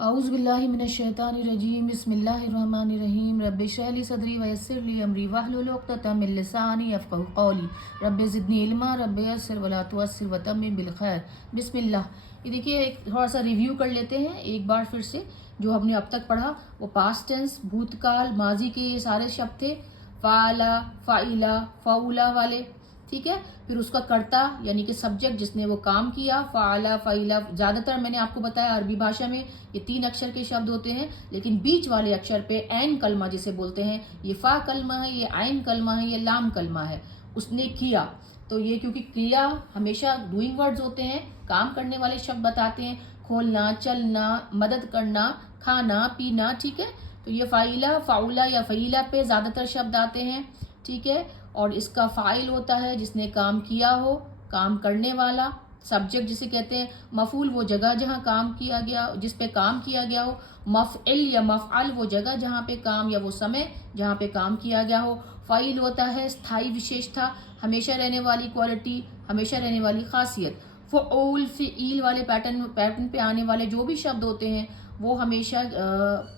औज़ुबिल्लाहि मिनश्शैतानिर्रजीम बिस्मिल्लाहिर्रहमानिर्रहीम रब्बि इश्रह ली सदरी वयस्सिर ली अमरी वहलुल उक़्दतम मिन लिसानी यफ़क़हू क़ौली रब्बि ज़िदनी इल्मा रब्बि यस्सिर वला तुअस्सिर वतम्मिम बिल खैर बिस्मिल्लाह। ये देखिए एक थोड़ा सा रिव्यू कर लेते हैं एक बार फिर से। जो हमने अब तक पढ़ा वो पास्ट टेंस, भूतकाल, माजी के ये सारे शब्द थे, फ़ाला, फ़ाइला, फ़ाउला वाले। ठीक है, फिर उसका कर्ता यानी कि सब्जेक्ट जिसने वो काम किया, फ़ाला, फ़ाइला। ज़्यादातर मैंने आपको बताया अरबी भाषा में ये 3 अक्षर के शब्द होते हैं, लेकिन बीच वाले अक्षर पे ऐन कलमा जिसे बोलते हैं, ये फ़ा कलमा है, ये आइन कलमा है, ये लाम कलमा है। उसने किया, तो ये क्योंकि क्रिया हमेशा डूइंग वर्ड्स होते हैं, काम करने वाले शब्द बताते हैं, खोलना, चलना, मदद करना, खाना, पीना। ठीक है, तो ये फ़ाइला, फ़ाउला या फ़ईला पे ज़्यादातर शब्द आते हैं। ठीक है, और इसका फ़ाइल होता है जिसने काम किया हो, काम करने वाला। सब्जेक्ट जिसे कहते हैं। मफूल वो जगह जहाँ काम किया गया, जिस पे काम किया गया हो। मफ़इल या मफ़अल वो जगह जहाँ पे काम या वो समय जहाँ पे काम किया गया हो। फ़ाइल होता है स्थायी विशेषता, हमेशा रहने वाली क्वालिटी, हमेशा रहने वाली खासियत। फ़ऊल, फ़ील वाले पैटर्न पे आने वाले जो भी शब्द होते हैं वो हमेशा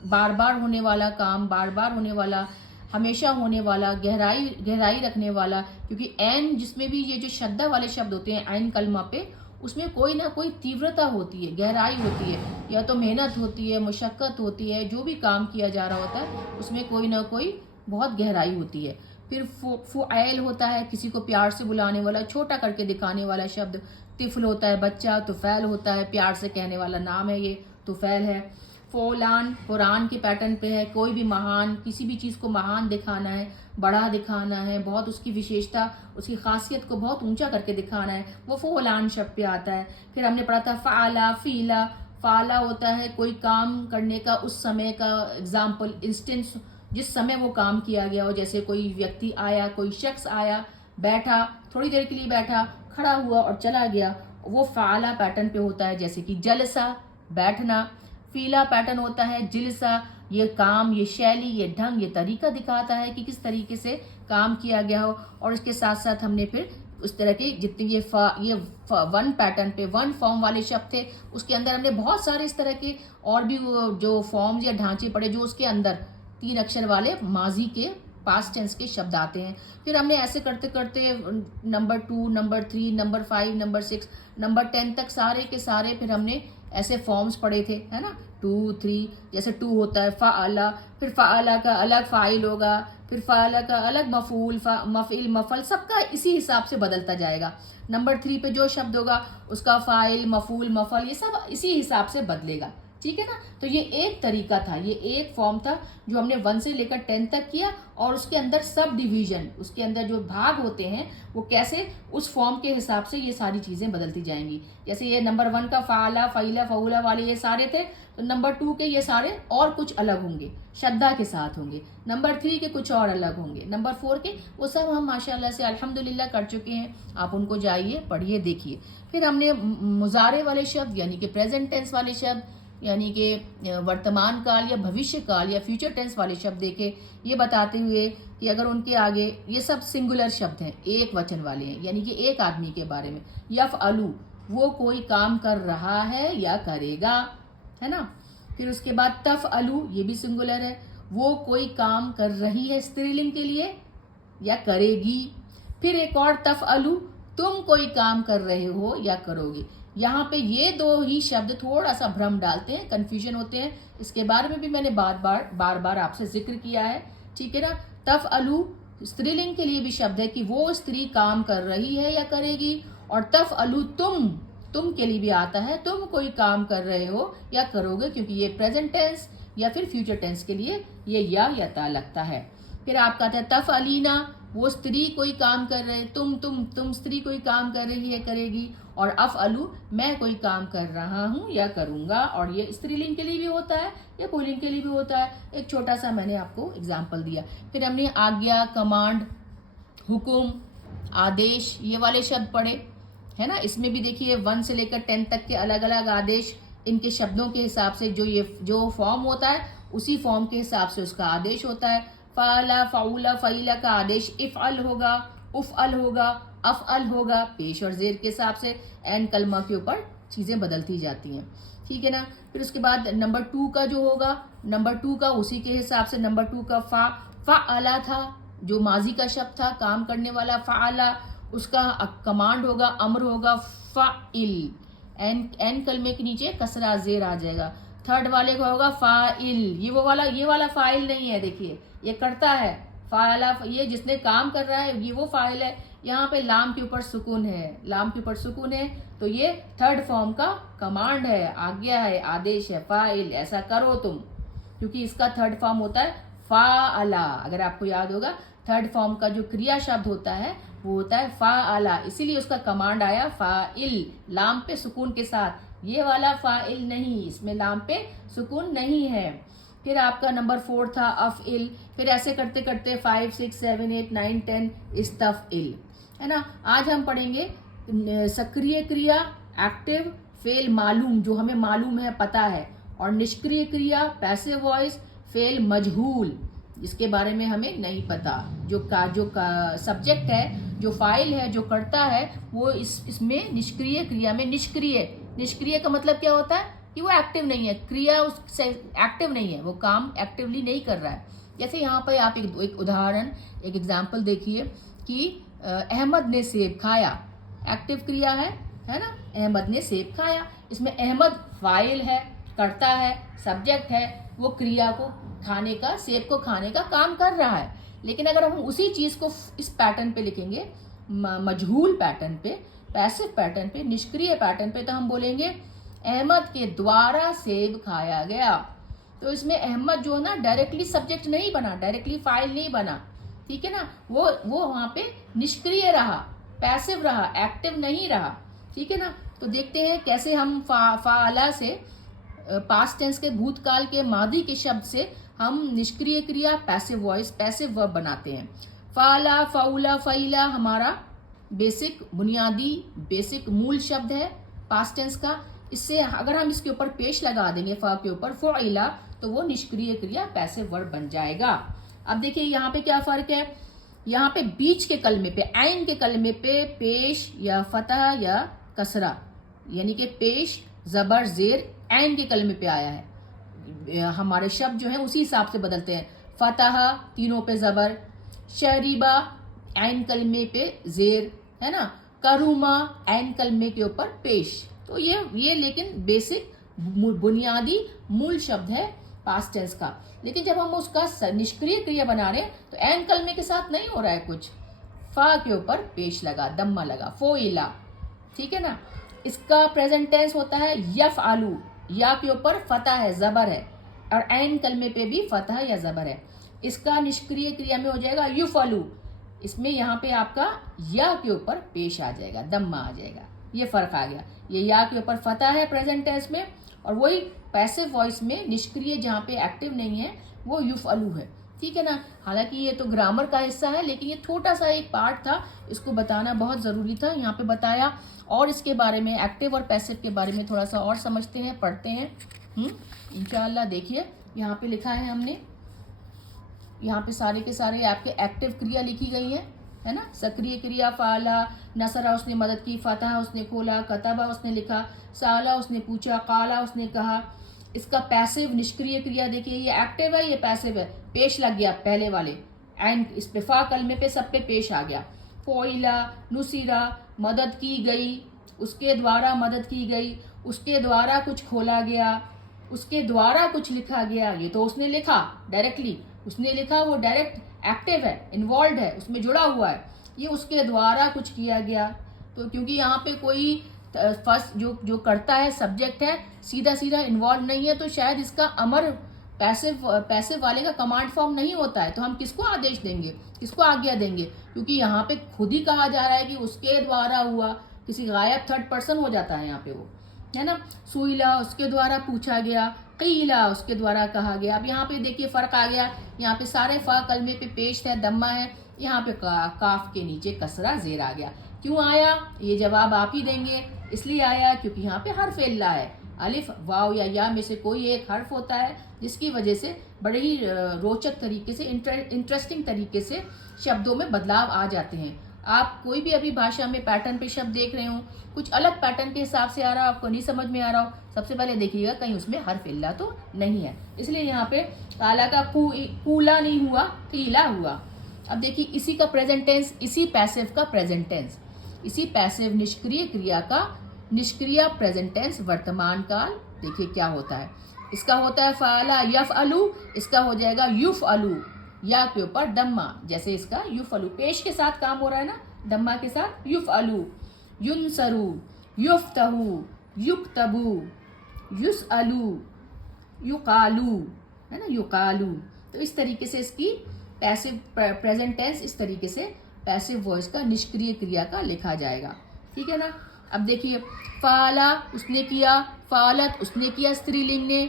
बार बार होने वाला काम, बार बार होने वाला, हमेशा होने वाला, गहराई रखने वाला। क्योंकि ऐन जिसमें भी ये जो शद्दा वाले शब्द होते हैं ऐन कलमा पे, उसमें कोई ना कोई तीव्रता होती है, गहराई होती है, या तो मेहनत होती है, मुशक्क़त होती है, जो भी काम किया जा रहा होता है उसमें कोई ना कोई बहुत गहराई होती है। फिर फ़ुआइल होता है किसी को प्यार से बुलाने वाला, छोटा करके दिखाने वाला शब्द। तिफ़ल होता है बच्चा, तुफ़ैल होता है प्यार से कहने वाला नाम है, ये तुफ़ैल है। फ़ौलान कुरान के पैटर्न पे है, कोई भी महान, किसी भी चीज़ को महान दिखाना है, बड़ा दिखाना है, बहुत उसकी विशेषता, उसकी खासियत को बहुत ऊंचा करके दिखाना है, वो फ़ौलान शब्द पे आता है। फिर हमने पढ़ा था फ़ाला, फ़ीला। फ़ाला होता है कोई काम करने का, उस समय का एग्जाम्पल, इंस्टेंस, जिस समय वो काम किया गया हो। जैसे कोई व्यक्ति आया, कोई शख्स आया, बैठा, थोड़ी देर के लिए बैठा, खड़ा हुआ और चला गया, वो फ़ाला पैटर्न पे होता है। जैसे कि जलसा, बैठना। फ़ीला पैटर्न होता है जिल्सा, ये काम, ये शैली, ये ढंग, ये तरीका दिखाता है कि किस तरीके से काम किया गया हो। और इसके साथ साथ हमने फिर उस तरह के जितने ये वन पैटर्न पे वन फॉर्म वाले शब्द थे, उसके अंदर हमने बहुत सारे इस तरह के और भी वो जो फॉर्म्स या ढांचे पड़े जो उसके अंदर 3 अक्षर वाले माजी के पास्ट टेंस के शब्द आते हैं। फिर हमने ऐसे करते करते number 2, number 3, number 5, number 6, number 10 तक सारे के सारे फिर हमने ऐसे फॉर्म्स पढ़े थे, है ना। 2, 3, जैसे 2 होता है फ़ाअला, फिर फ़ाअला का अलग फ़ाइल होगा, फिर फ़ाअला का अलग मफ़ूल, मफ़इल, मफ़ल, सबका इसी हिसाब से बदलता जाएगा। नंबर 3 पे जो शब्द होगा उसका फ़ाइल, मफ़ूल, मफ़ल, ये सब इसी हिसाब से बदलेगा। ठीक है ना। तो ये एक तरीका था, ये एक फॉर्म था जो हमने 1 से लेकर 10 तक किया, और उसके अंदर सब डिवीजन, उसके अंदर जो भाग होते हैं वो कैसे उस फॉर्म के हिसाब से ये सारी चीज़ें बदलती जाएंगी। जैसे ये नंबर 1 का फ़ाला, फ़ईला, फ़ऊला वाले ये सारे थे, तो नंबर 2 के ये सारे और कुछ अलग होंगे, श्रद्धा के साथ होंगे। नंबर 3 के कुछ और अलग होंगे। नंबर 4 के वो सब हम माशाल्लाह से अल्हम्दुलिल्लाह कर चुके हैं। आप उनको जाइए, पढ़िए, देखिए। फिर हमने मुजारे वाले शब्द यानी कि प्रेजेंट टेंस वाले शब्द, यानी कि वर्तमान काल या भविष्य काल या फ्यूचर टेंस वाले शब्द देखे, ये बताते हुए कि अगर उनके आगे, ये सब सिंगुलर शब्द हैं, एक वचन वाले हैं, यानी कि एक आदमी के बारे में। यफ़अलू, वो कोई काम कर रहा है या करेगा, है ना। फिर उसके बाद तफ़अलू, ये भी सिंगुलर है, वो कोई काम कर रही है स्त्रीलिंग के लिए, या करेगी। फिर एक और तफ़अलू, तुम कोई काम कर रहे हो या करोगे। यहाँ पे ये 2 ही शब्द थोड़ा सा भ्रम डालते हैं, कन्फ्यूजन होते हैं। इसके बारे में भी मैंने बार बार आपसे जिक्र किया है। ठीक है ना। तफ़अलू स्त्रीलिंग के लिए भी शब्द है कि वो स्त्री काम कर रही है या करेगी। और तफ़अलू तुम के लिए भी आता है, तुम कोई काम कर रहे हो या करोगे, क्योंकि ये प्रेजेंट टेंस या फिर फ्यूचर टेंस के लिए ये या ता लगता है। फिर आपका आता है तफ़अलीना, वो स्त्री कोई काम कर रहे, तुम स्त्री कोई काम कर रही है, करेगी। और अफ़अलू, मैं कोई काम कर रहा हूँ या करूँगा, और ये स्त्रीलिंग के लिए भी होता है या पुल्लिंग के लिए भी होता है। एक छोटा सा मैंने आपको एग्जाम्पल दिया। फिर हमने आज्ञा, कमांड, हुक्म, आदेश, ये वाले शब्द पढ़े, है ना। इसमें भी देखिए 1 से लेकर 10 तक के अलग अलग आदेश, इनके शब्दों के हिसाब से जो फॉर्म होता है उसी फॉर्म के हिसाब से उसका आदेश होता है। फ़ाला, फ़ऊला, फ़ईला का आदेश इफ़अल होगा, उफ़अल होगा, अफ़अल होगा, पेश और ज़ेर के हिसाब से एंड कलमा के ऊपर चीज़ें बदलती जाती हैं। ठीक। ठीक है ना। फिर उसके बाद नंबर 2 का जो होगा, नंबर 2 का उसी के हिसाब से नंबर 2 का फ़अला था, जो माजी का शब्द था, काम करने वाला फ़अला, उसका कमांड होगा, अम्र होगा फ़ाइल, एन कलमे के नीचे कसरा ज़ेर आ जाएगा। थर्ड वाले का होगा फ़ाइल, ये वाला फ़ाइल नहीं है, देखिए ये करता है फ़ाइला, ये जिसने काम कर रहा है ये वो फ़ाइल है। यहाँ पे लाम के ऊपर सुकून है, लाम के ऊपर सुकून है, तो ये थर्ड फॉर्म का कमांड है, आज्ञा है, आदेश है, फ़ाइल ऐसा करो तुम, क्योंकि इसका थर्ड फॉर्म होता है फ़ाअला। अगर आपको याद होगा थर्ड फॉर्म का जो क्रिया शब्द होता है वो होता है फ़ाअला, इसीलिए उसका कमांड आया फ़ाइल, लाम पे सुकून के साथ। ये वाला फ़ाइल नहीं, इसमें लाम पे सुकून नहीं है। फिर आपका नंबर 4 था अफ़इल, फिर ऐसे करते करते 5, 6, 7, 8, 9, 10 इस्तफ़इल, है ना। आज हम पढ़ेंगे सक्रिय क्रिया, एक्टिव फेल मालूम, जो हमें मालूम है, पता है, और निष्क्रिय क्रिया पैसिव वॉइस, फेल मजहूल, इसके बारे में हमें नहीं पता। जो सब्जेक्ट है, जो फाइल है, जो करता है, वो इसमें निष्क्रिय क्रिया में निष्क्रिय का मतलब क्या होता है कि वो एक्टिव नहीं है, क्रिया उससे एक्टिव नहीं है, वो काम एक्टिवली नहीं कर रहा है। जैसे यहाँ पर आप एक उदाहरण, एक एग्जाम्पल देखिए कि अहमद ने सेब खाया, एक्टिव क्रिया है ना, अहमद ने सेब खाया, इसमें अहमद फाइल है, करता है, सब्जेक्ट है, वो क्रिया को खाने का, सेब को खाने का काम कर रहा है। लेकिन अगर हम उसी चीज़ को इस पैटर्न पे लिखेंगे, मजहूल पैटर्न पे, पैसिव पैटर्न पे, निष्क्रिय पैटर्न पे, तो हम बोलेंगे अहमद के द्वारा सेब खाया गया। तो इसमें अहमद जो है ना डायरेक्टली सब्जेक्ट नहीं बना, डायरेक्टली फाइल नहीं बना, ठीक है ना, वो वहाँ पे निष्क्रिय रहा, पैसिव रहा, एक्टिव नहीं रहा, ठीक है ना। तो देखते हैं कैसे हम फ़ाअला से, पास्ट टेंस के भूतकाल के मादी के शब्द से हम निष्क्रिय क्रिया पैसिव वॉइस, पैसिव वर्ब बनाते हैं। फ़ाअला, फ़ाउला, फ़ईला हमारा बुनियादी बेसिक मूल शब्द है पास्ट टेंस का। इससे अगर हम इसके ऊपर पेश लगा देंगे फ़ा के ऊपर फ़ुइला, तो वो निष्क्रिय क्रिया पैसिव वर्ब बन जाएगा। अब देखिए यहाँ पे क्या फ़र्क है, यहाँ पे बीच के कलमे पे, आइन के कलमे पे पेश या फतह या कसरा, यानी कि पेश ज़बर ज़ेर आइन के कलमे पे आया है। हमारे शब्द जो हैं उसी हिसाब से बदलते हैं। फतह तीनों पे ज़बर, शरीबा आइन कलमे पे ज़ेर, है ना, करूमा आइन कलमे के ऊपर पेश। तो ये लेकिन बेसिक बुनियादी मूल शब्द है पास्ट टेंस का। लेकिन जब हम उसका निष्क्रिय क्रिया बना रहे हैं तो एन कलमे के साथ नहीं हो रहा है कुछ, फा के ऊपर पेश लगा, दम्मा लगा, फ़ोइला, ठीक है ना। इसका प्रेजेंट टेंस होता है यफ़अलू, या के ऊपर फतह है, ज़बर है, और ऐन कलमे पे भी फतह या ज़बर है। इसका निष्क्रिय क्रिया में हो जाएगा युफ़अलू, इसमें यहाँ पे आपका या के ऊपर पेश आ जाएगा, दम्मा आ जाएगा, ये फ़र्क आ गया। ये या के ऊपर फतह है प्रेजेंट टेंस में, और वही पैसिव वॉइस में निष्क्रिय जहाँ पे एक्टिव नहीं है वो युफ़अलू है, ठीक है ना। हालांकि ये तो ग्रामर का हिस्सा है, लेकिन ये छोटा सा एक पार्ट था, इसको बताना बहुत ज़रूरी था, यहाँ पे बताया। और इसके बारे में, एक्टिव और पैसिव के बारे में थोड़ा सा और समझते हैं, पढ़ते हैं इंशाअल्लाह। देखिए यहाँ पे लिखा है हमने, यहाँ पे सारे के सारे आपके एक्टिव क्रिया लिखी गई है ना। सक्रिय क्रिया फ़ाला, नसरा उसने मदद की, फतह उसने खोला, कतबा उसने लिखा, साला उसने पूछा, काला उसने कहा। इसका पैसिव निष्क्रिय क्रिया देखिए, ये एक्टिव है, ये पैसिव है, पेश लग गया पहले वाले, एंड इस पे फ़ा कलमे पे सब पे पेश आ गया। फ़ोइला, नुसीरा मदद की गई, उसके द्वारा मदद की गई, उसके द्वारा कुछ खोला गया, उसके द्वारा कुछ लिखा गया। ये तो उसने लिखा डायरेक्टली, उसने लिखा, वो डायरेक्ट एक्टिव है, इन्वॉल्व है, उसमें जुड़ा हुआ है। ये उसके द्वारा कुछ किया गया, तो क्योंकि यहाँ पे कोई फर्स्ट जो करता है सब्जेक्ट है, सीधा सीधा इन्वॉल्व नहीं है, तो शायद इसका अमर पैसिव वाले का कमांड फॉर्म नहीं होता है। तो हम किसको आदेश देंगे, किसको आज्ञा देंगे, क्योंकि यहाँ पे खुद ही कहा जा रहा है कि उसके द्वारा हुआ, किसी गायब थर्ड पर्सन हो जाता है यहाँ पे वो, है ना। सुइला उसके द्वारा पूछा गया, क़ीला उसके द्वारा कहा गया। अब यहाँ पे देखिए फ़र्क आ गया, यहाँ पे सारे फ़ा कलमे पे पेश है, दम्मा है, यहाँ पे काफ के नीचे कसरा ज़ेर आ गया। क्यों आया, ये जवाब आप ही देंगे। इसलिए आया क्योंकि यहाँ पे हर्फ इल्ला है, अलिफ वाव या में से कोई एक हर्फ होता है, जिसकी वजह से बड़े ही रोचक तरीके से, इंटरेस्टिंग तरीके से शब्दों में बदलाव आ जाते हैं। आप कोई भी अभी भाषा में पैटर्न पे शब्द देख रहे हो, कुछ अलग पैटर्न के हिसाब से आ रहा हो, आपको नहीं समझ में आ रहा हो, सबसे पहले देखिएगा कहीं उसमें हर्फ इल्ला तो नहीं है। इसलिए यहाँ पे काला का कूला नहीं हुआ, कीला हुआ। अब देखिए इसी का प्रेजेंट टेंस, इसी पैसिव का प्रेजेंट टेंस, इसी पैसिव निष्क्रिय क्रिया का निष्क्रिय प्रेजेंट टेंस वर्तमान काल। देखिए क्या होता है, इसका होता है फ़अला यफ़अलु, इसका हो जाएगा युफ़अलु, या के ऊपर दम्मा, जैसे इसका युफ़अलु पेश के साथ काम हो रहा है ना, दम्मा के साथ, युफ़अलु, युनसरु, युफ़्तहु, युक्तबु, युसअलु, युकालू, है ना, युकालू। तो इस तरीके से इसकी पैसिव प्रेजेंट टेंस, इस तरीके से पैसिव वॉइस का निष्क्रिय क्रिया का लिखा जाएगा। ठीक है ना। अब देखिए फ़अला उसने किया, फ़अलत उसने किया स्त्रीलिंग ने,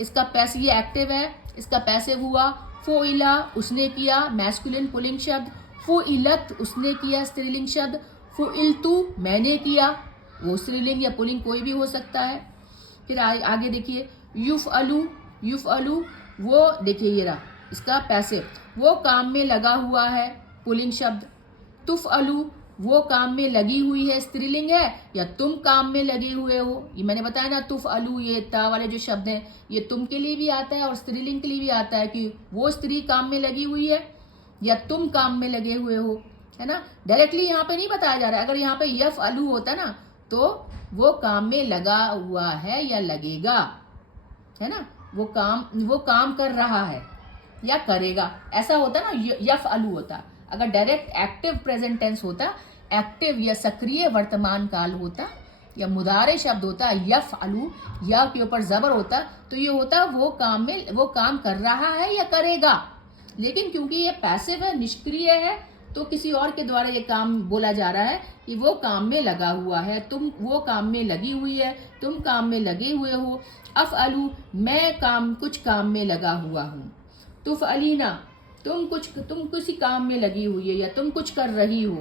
इसका पैसिव, ये एक्टिव है, इसका पैसिव हुआ। फ़ुइला उसने किया मैस्कुलिन पुल्लिंग शब्द, फ़ुइलत उसने किया स्त्रीलिंग शब्द, फ़ुइलतु मैंने किया, वो स्त्रीलिंग या पुल्लिंग कोई भी हो सकता है। फिर आगे देखिए युफ़अलु, युफ़अलु वो देखिए ये रहा इसका पैसिव, वो काम में लगा हुआ है पुल्लिंग शब्द। तुफ़अलु वो काम में लगी हुई है, स्त्रीलिंग है, या तुम काम में लगे हुए हो। ये मैंने बताया ना तुफ़अलु, ये ता वाले जो शब्द हैं ये तुम के लिए भी आता है और स्त्रीलिंग के लिए भी आता है कि वो स्त्री काम में लगी हुई है या तुम काम में लगे हुए हो, है ना। डायरेक्टली यहाँ पे नहीं बताया जा रहा है। अगर यहाँ पे यफ़अलु होता ना तो वो काम में लगा हुआ है या लगेगा, है ना, वो काम कर रहा है या करेगा, ऐसा होता ना, यफ़अलु होता। अगर डायरेक्ट एक्टिव प्रेजेंट टेंस होता, एक्टिव या सक्रिय वर्तमान काल होता, या मुदारे शब्द होता यफ़अलु, या के ऊपर ज़बर होता, तो ये होता वो काम कर रहा है या करेगा। लेकिन क्योंकि ये पैसिव है, निष्क्रिय है, तो किसी और के द्वारा ये काम बोला जा रहा है कि वो काम में लगा हुआ है, तुम वो काम में लगी हुई है, तुम काम में लगे हुए हो। अफ़अलु मैं कुछ काम में लगा हुआ हूँ। तुफ़अलीना तुम किसी काम में लगी हुई है या तुम कुछ कर रही हो।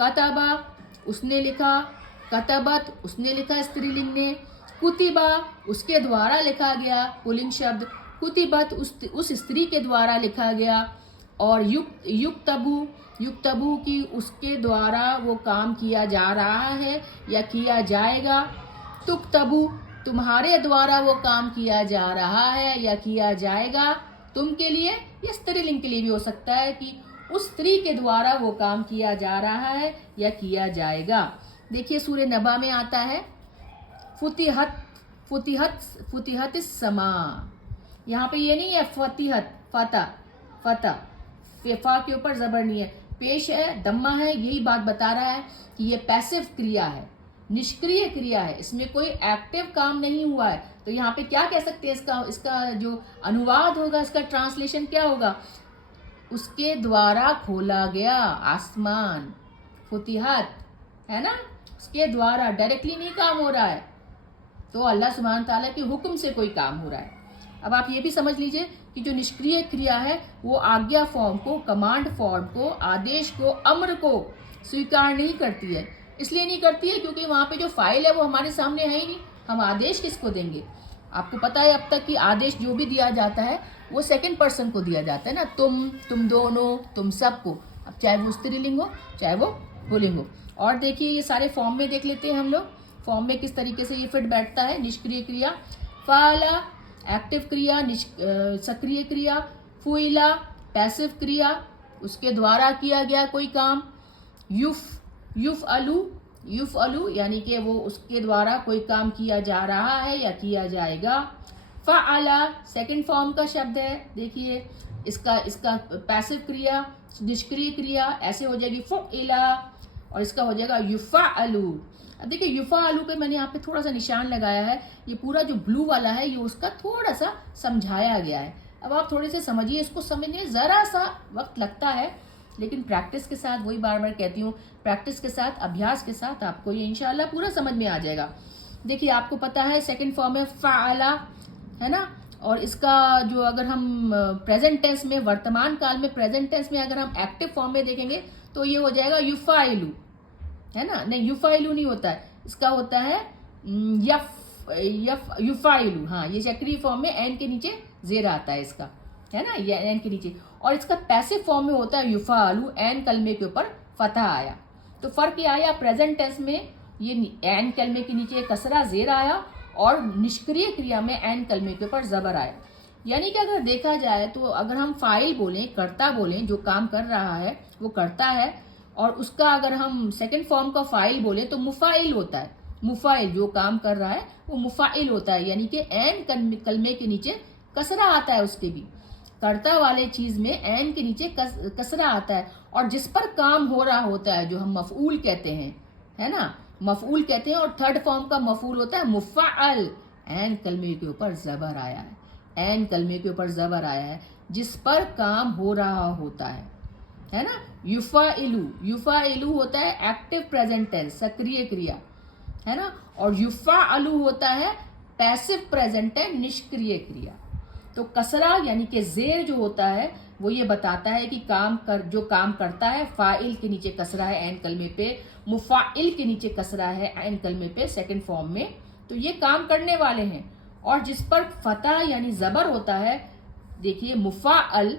कतबा उसने लिखा, कतबत उसने लिखा स्त्रीलिंग ने, कुतिबा उसके द्वारा लिखा गया पुल्लिंग शब्द, कुतिबत उस स्त्री के द्वारा लिखा गया। और युक्तबु की उसके द्वारा वो काम किया जा रहा है या किया जाएगा। तुक्तबु तुम्हारे द्वारा वो काम किया जा रहा है या किया जाएगा। तुम के लिए या स्त्रीलिंग के लिए भी हो सकता है कि उस स्त्री के द्वारा वो काम किया जा रहा है या किया जाएगा। देखिए सूरह नबा में आता है फुतिहत, फुतिहत, फुतिहत समा। यहाँ पे ये नहीं है फतिहत, फता, फता, फा के ऊपर जबर नहीं है, पेश है, दम्मा है। यही बात बता रहा है कि ये पैसिव क्रिया है, निष्क्रिय क्रिया है, इसमें कोई एक्टिव काम नहीं हुआ है। तो यहाँ पे क्या कह सकते हैं, इसका जो अनुवाद होगा, इसका ट्रांसलेशन क्या होगा, उसके द्वारा खोला गया आसमान, फुतिहत, है ना, उसके द्वारा, डायरेक्टली नहीं काम हो रहा है, तो अल्लाह सुब्हान ताला के हुक्म से कोई काम हो रहा है। अब आप ये भी समझ लीजिए कि जो निष्क्रिय क्रिया है वो आज्ञा फॉर्म को, कमांड फॉर्म को, आदेश को, अम्र को स्वीकार नहीं करती है। इसलिए नहीं करती है क्योंकि वहाँ पे जो फाइल है वो हमारे सामने है ही नहीं, हम आदेश किसको देंगे। आपको पता है अब तक कि आदेश जो भी दिया जाता है वो सेकंड पर्सन को दिया जाता है ना, तुम दोनों, तुम सबको। अब चाहे वो स्त्रीलिंग हो चाहे वो पुल्लिंग हो। और देखिए ये सारे फॉर्म में देख लेते हैं हम लोग, फॉर्म में किस तरीके से ये फिट बैठता है। निष्क्रिय क्रिया, फ़अला एक्टिव क्रिया, सक्रिय क्रिया, फ़ुइला पैसिव क्रिया, उसके द्वारा किया गया कोई काम। युफ़अलु यानी कि वो उसके द्वारा कोई काम किया जा रहा है या किया जाएगा। फ़अला सेकंड फॉर्म का शब्द है, देखिए इसका पैसिव क्रिया, निष्क्रिय क्रिया ऐसे हो जाएगी फ़ुइला, और इसका हो जाएगा युफ़अलु। अब देखिए युफ़अलु पे मैंने यहाँ पे थोड़ा सा निशान लगाया है, ये पूरा जो ब्लू वाला है ये उसका थोड़ा सा समझाया गया है। अब आप थोड़े से समझिए, इसको समझने में ज़रा सा वक्त लगता है, लेकिन प्रैक्टिस के साथ, वही बार बार कहती हूँ, प्रैक्टिस के साथ, अभ्यास के साथ आपको ये इंशाल्लाह पूरा समझ में आ जाएगा। देखिए आपको पता है सेकंड फॉर्म है फ़अला, है ना, और इसका जो अगर हम प्रेजेंट टेंस में, वर्तमान काल में प्रेजेंट टेंस में अगर हम एक्टिव फॉर्म में देखेंगे तो ये हो जाएगा युफ़अलु, है ना, नहीं युफ़अलु नहीं होता है, इसका होता है युफ़अलु। हाँ, ये सक्रिय फॉर्म में एन के नीचे जेर आता है इसका, है ना, ये एन के नीचे। और इसका पैसिव फॉर्म में होता है युफ़अलु, एन कलमे के ऊपर फतह आया। तो फ़र्क ये आया, प्रेजेंट टेंस में ये एन कलमे के नीचे कसरा ज़ेर आया और निष्क्रिय क्रिया में एन कलमे के ऊपर ज़बर आया। यानी कि अगर देखा जाए तो अगर हम फ़ाइल बोलें, कर्ता बोलें, जो काम कर रहा है वो करता है, और उसका अगर हम सेकंड फॉर्म का फ़ाइल बोलें तो मुफ़ाइल होता है। मुफ़ाइल जो काम कर रहा है वो मुफ़ाइल होता है, यानी कि एन कलमे के नीचे कसरा आता है उसके भी। कर्ता वाले चीज़ में एन के नीचे कसरा आता है, और जिस पर काम हो रहा होता है जो हम मफ़ऊल कहते हैं, है ना, मफ़ऊल कहते हैं। और थर्ड फॉर्म का मफ़ऊल होता है मुफ़अल। एन कलमे के ऊपर ज़बर आया है, एन कलमे के ऊपर ज़बर आया है जिस पर काम हो रहा होता है ना। युफ़ाइलु, युफ़ाइलु होता है एक्टिव प्रेजेंट टेंस, सक्रिय क्रिया, है ना। और युफ़अलु होता है पैसिव प्रेजेंट टेंस, निष्क्रिय क्रिया। तो कसरा यानी कि ज़ेर जो होता है वो ये बताता है कि जो काम करता है, फ़ाइल के नीचे कसरा है एन कलमे पे, मुफ़ाइल के नीचे कसरा है एन कलमे पे सेकंड फॉर्म में, तो ये काम करने वाले हैं। और जिस पर फतह यानी ज़बर होता है, देखिए मुफ़अल,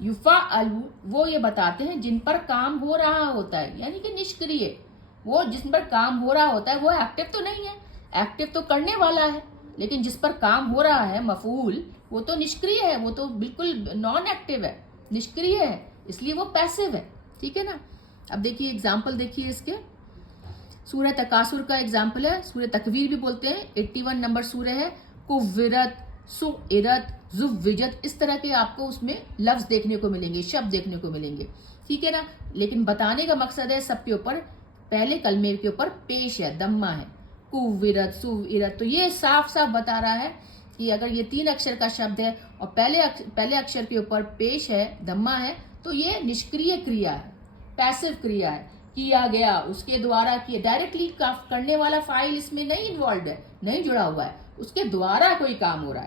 युफ़अलु, वो ये बताते हैं जिन पर काम हो रहा होता है, यानी कि निष्क्रिय। वो जिस पर काम हो रहा होता है वो एक्टिव तो नहीं है, एक्टिव तो करने वाला है, लेकिन जिस पर काम हो रहा है मफ़ऊल, वो तो निष्क्रिय है, वो तो बिल्कुल नॉन एक्टिव है, निष्क्रिय है, इसलिए वो पैसिव है। ठीक है ना। अब देखिए एग्जाम्पल देखिए इसके, सूरह तकासुर का एग्जाम्पल है, सूरह तकवीर भी बोलते हैं, 81 नंबर सूरह है। कुव्विरत, सुइरत, जुव्विजत, इस तरह के आपको उसमें लफ्ज़ देखने को मिलेंगे, शब्द देखने को मिलेंगे। ठीक है ना। लेकिन बताने का मकसद है सबके ऊपर पहले कलमे के ऊपर पेश है, दम्मा है, कुव्विरत, सुइरत। तो ये साफ साफ बता रहा है कि अगर ये 3 अक्षर का शब्द है और पहले अक्षर के ऊपर पेश है, दम्मा है, तो ये निष्क्रिय क्रिया है, पैसिव क्रिया है, किया गया, उसके द्वारा किया। डायरेक्टली करने वाला फाइल इसमें नहीं इन्वॉल्व है, नहीं जुड़ा हुआ है, उसके द्वारा कोई काम हो रहा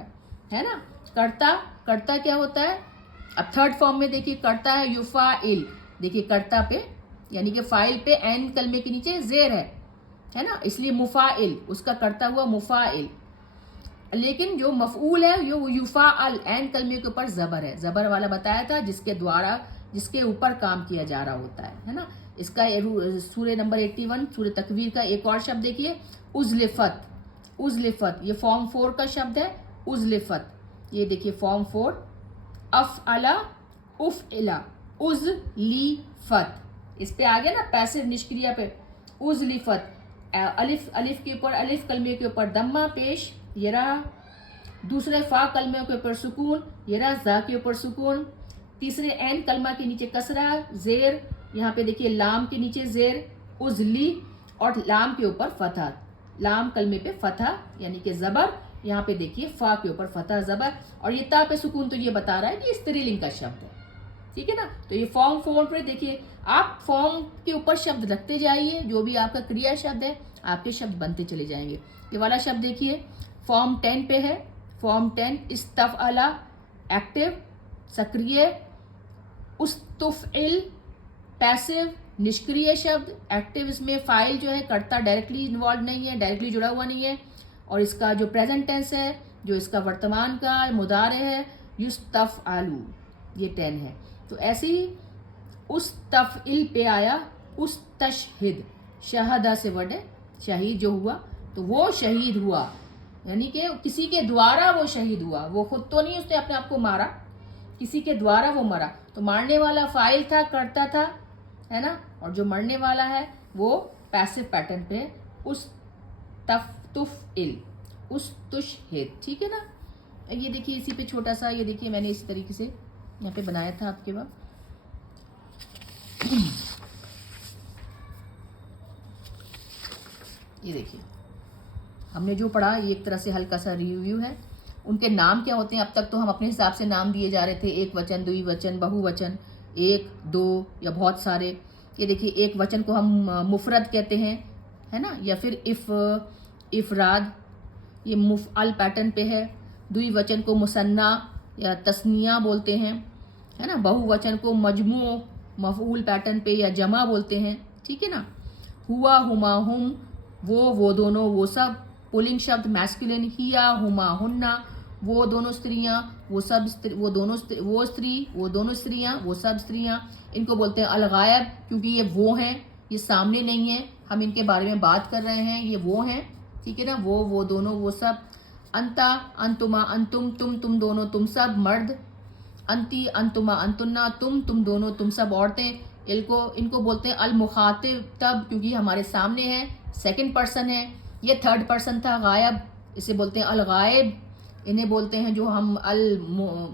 है ना। कर्ता, कर्ता क्या होता है। अब थर्ड फॉर्म में देखिए कर्ता है युफ़ाइल। देखिए कर्ता पे यानी कि फाइल पे एन कलमे के नीचे ज़ेर है ना, इसलिए मुफ़ाइल, उसका कर्ता हुआ मुफ़ाइल। लेकिन जो मफ़ऊल है ये युफ़अल, एन कलमे के ऊपर ज़बर है, ज़बर वाला बताया था, जिसके द्वारा, जिसके ऊपर काम किया जा रहा होता है ना। इसका सूरह नंबर 81 सूरह तकवीर का एक और शब्द देखिए, उज़लिफ़त। उज़लिफ़त ये फॉर्म 4 का शब्द है, उज़लिफ़त। ये देखिए फॉर्म 4, अफ़अला, उफ़इला, उज़लिफ़त। इस पे आ गया ना पैसिव निष्क्रिय पे, उज़लिफ़त। अलिफ के ऊपर, अलिफ कलमे के ऊपर दम्मा पेश, ये रहा। दूसरे फ़ा कलमे के ऊपर सुकून, ये रहा, ज़ा के ऊपर सुकून। तीसरे एन कलमा के नीचे कसरा, ज़ेर, यहाँ पे देखिए लाम के नीचे ज़ेर, उज़ली, और लाम के ऊपर फतह, लाम कलमे पे फतह यानी कि ज़बर, यहाँ पे देखिए फ़ा के ऊपर फतह ज़बर, और ये ता पे सुकून। तो ये बता रहा है कि स्त्रीलिंग का शब्द है। ठीक है ना। तो ये फॉर्म 4 पे देखिए, आप फॉर्म के ऊपर शब्द रखते जाइए, जो भी आपका क्रिया शब्द है आपके शब्द बनते चले जाएंगे। ये वाला शब्द देखिए फॉर्म 10 पे है, फॉर्म 10, इस्तफ़अला एक्टिव सक्रिय, उस्तुफ़इल पैसिव निष्क्रिय शब्द, एक्टिव इसमें फाइल जो है कर्ता डायरेक्टली इन्वॉल्व नहीं है, डायरेक्टली जुड़ा हुआ नहीं है, और इसका जो प्रेजेंट टेंस है, जो इसका वर्तमान का मुदारे है, युस्तफ़अलु, ये 10 है। तो ऐसे ही उस्तफ़इल पे आया, उस्तशहिद, शहदा से वर्ड है, शहीद जो हुआ, तो वो शहीद हुआ, यानी कि किसी के द्वारा वो शहीद हुआ, वो खुद तो नहीं उसने अपने आप को मारा, किसी के द्वारा वो मरा। तो मारने वाला फाइल था, करता था, है ना, और जो मरने वाला है वो पैसिव पैटर्न पे, उस तुफ़इल, उस तुशहिद। ठीक है ना। ये देखिए इसी पे छोटा सा, ये देखिए मैंने इसी तरीके से यहाँ पे बनाया था आपके बाद। ये देखिए हमने जो पढ़ा ये एक तरह से हल्का सा रिव्यू है। उनके नाम क्या होते हैं, अब तक तो हम अपने हिसाब से नाम दिए जा रहे थे, एक वचन, द्विवचन, बहुवचन, एक, दो या बहुत सारे। ये देखिए एक वचन को हम मुफरद कहते हैं, है ना, या फिर इफराद, ये मुफ़अल पैटर्न पे है। द्विवचन को मुसन्ना या तस्निया बोलते हैं, है ना। बहुवचन को मजमू मफ़ऊल पैटर्न पे या जमा बोलते हैं। ठीक है ना। हुआ, हुमा, हुम, वो दोनों, वो सब। पुलिंग शब्द मैस्कुलिन, हिया, हुमा, हुन्ना, वो दोनों स्त्रियाँ, वो सब वो दोनों वो स्त्री, वो दोनों स्त्रियाँ, वो सब स्त्रियाँ। इनको बोलते हैं अल-गायब, क्योंकि ये वो हैं, ये सामने नहीं है, हम इनके बारे में बात कर रहे हैं, ये वो हैं, ठीक है ना। वो दोनों, वो सब। अंता, अंतुमा, अंतुम, तुम दोनों, तुम सब मर्द। अंती, अंतुमा, अंतुन्ना, तुम दोनों, तुम सब औरतें। इनको बोलते हैं अल मुखातिब, तब क्योंकि हमारे सामने है, सेकंड पर्सन है। ये थर्ड पर्सन था गायब, इसे बोलते हैं अल गायब। इन्हें बोलते हैं जो हम अल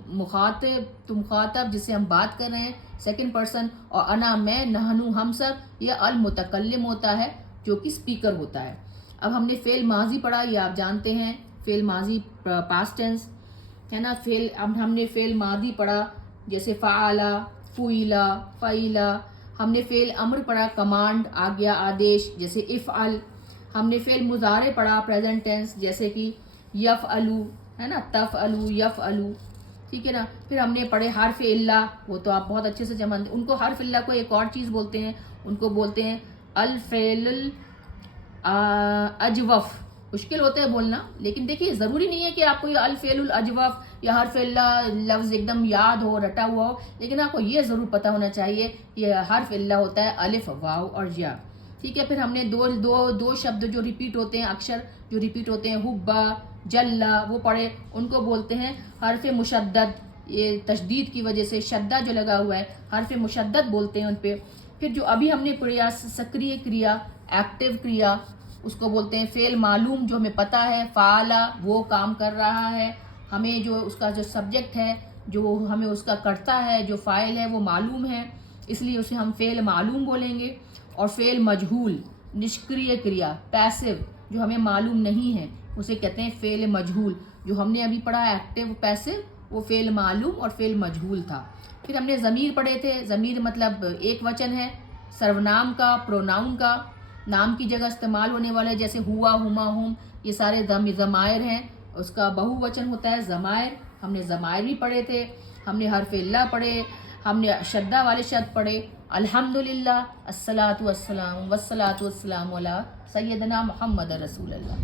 मुखातिब, तो मुखातब जिससे हम बात कर रहे हैं, सेकंड पर्सन। और अना, मैं, नहनु, हम सब। ये अल मुतकल्लिम होता है, जो कि स्पीकर होता है। अब हमने फेल माजी पढ़ा, ये आप जानते हैं, फेल माजी पास्ट टेंस है ना। अब हमने फेल मादी पढ़ा, जैसे फ़ाला, फ़ुइला, फ़इला। हमने फेल अम्र पढ़ा, कमांड, आज्ञा, आदेश, जैसे इफ़अल। हमने फेल मुज़ारे पढ़ा, प्रेजेंट टेंस, जैसे कि यफ़अलु, है ना, तफ़अलु, यफ़अलु, ठीक है ना। फिर हमने पढ़े हर्फ इल्ला, वो तो आप बहुत अच्छे से जानते हैं। उनको हर्फ इल्ला को एक और चीज़ बोलते हैं, उनको बोलते हैं अल फ़ेल अजवफ़। मुश्किल होता है बोलना, लेकिन देखिए ज़रूरी नहीं है कि आपको ये अल फ़ेलुल अजवफ़ या हर्फ इल्ला लफ्ज़ एकदम याद हो, रटा हुआ हो, लेकिन आपको ये ज़रूर पता होना चाहिए कि हर्फ इल्ला होता है अलिफ, वाव और या, ठीक है। फिर हमने दो शब्द जो रिपीट होते हैं, अक्षर जो रिपीट होते हैं, हुब्बा, जल्ला, वो पढ़े। उनको बोलते हैं हर्फ मुशद्दद, ये तशदीद की वजह से शद्दा जो लगा हुआ है, हर्फ मुशद्दद बोलते हैं उन पर। फिर जो अभी हमने पढ़ा सक्रिय क्रिया, एक्टिव क्रिया, उसको बोलते हैं फ़ेल मालूम, जो हमें पता है, फ़ाला, वो काम कर रहा है, हमें जो उसका जो सब्जेक्ट है, जो हमें उसका करता है, जो फ़ाइल है, वो मालूम है, इसलिए उसे हम फ़ेल मालूम बोलेंगे। और फ़ेल मजहूल, निष्क्रिय क्रिया, पैसिव, जो हमें मालूम नहीं है, उसे कहते हैं फ़ेल मजहूल। जो हमने अभी पढ़ा एक्टिव, पैसिव, वो फ़ेल मालूम और फ़ेल मजहूल था। फिर हमने ज़मीर पढ़े थे। ज़मीर मतलब एक वचन है, सर्वनाम का, प्रोनाउन का, नाम की जगह इस्तेमाल होने वाले, जैसे हुआ, हुमा, हुम, ये सारे ज़मायर हैं। उसका बहुवचन होता है ज़मायर। हमने ज़मायर भी पढ़े थे। हमने हर्फ इल्ला पढ़े, हमने शद्दा वाले शब्द पढ़े, अल्हम्दुलिल्लाह, अस्सलातु वस्सलाम, वस्सलातु वस्सलामु अला सय्यदना मुहम्मद रसूलुल्लाह।